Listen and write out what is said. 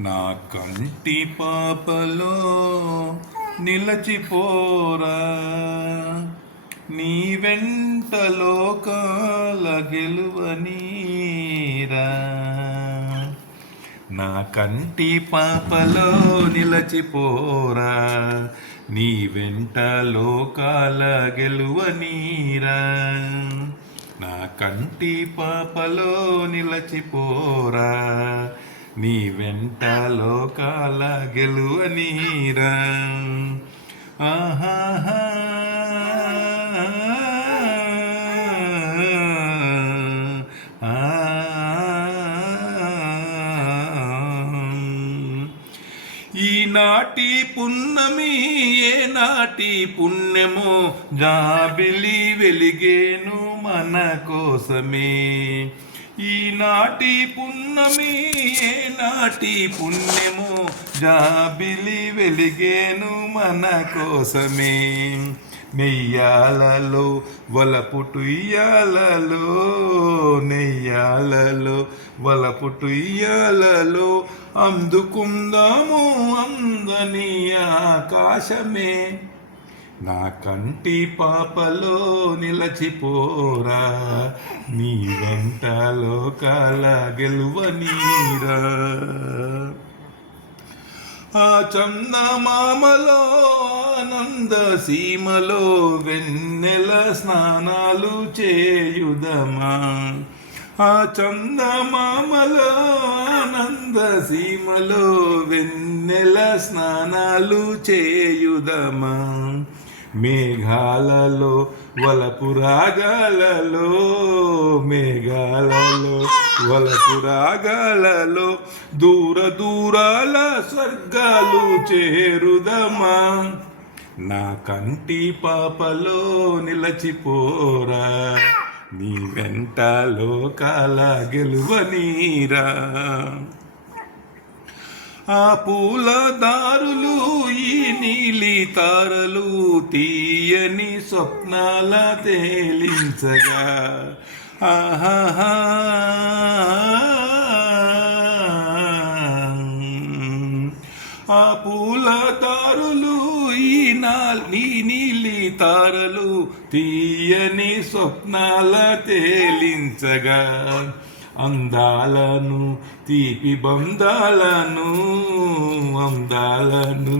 నా కంటి పాపలో నిలచిపోరా, నీ వెంట లోకాల గెలువనీరా. నా కంటి పాపలో నిలచిపోరా, నీ వెంట లోకాల గెలువనీరా. నా కంటి పాపలో నిలచిపోరా, నీ వెంట లోకాల గెలువనీరా. ఆహాహా ఈనాటి పున్నమి ఏనాటి పుణ్యమో, జాబిలి వెలిగేను మన కోసమే. ఈనాటి పున్నమి ఏనాటి పుణ్యమో, జాబిలి వెలిగేను మన కోసమే. నెయ్యాలలో వలపుటుయ్యాలలో, నెయ్యాలలో వలపుటుయ్యాలలో, అందుకుందాము అందని ఆకాశమే. నా కంటి పాపలో నిలచిపోరా, నీ వెంట లోకాల గెలువనీరా. ఆ చందమామలో ఆనంద సీమలో వెన్నెల స్నానాలు చేయుదమా. ఆ చందమామలో ఆనంద సీమలో వెన్నెల స్నానాలు చేయుదమా. మేఘాలలో వలపు రాగాలలో, మేఘాలలో వలపు రాగాలలో, దూర దూరాల స్వర్గాలు చేరుదమా. నా కంటి పాపలో నిలచిపోరా, నీ వెంట లోకాల గెలువనీరా. ఆ పూల దారులు ఈ నీలి తారలు తీయని స్వప్నాల తేలించగా. ఆహాహా ఆ పూల తారులు ఈ నీలి తారలు తీయని స్వప్నాల తేలించగా. అందాలను తీపి బంధాలను, అందాలను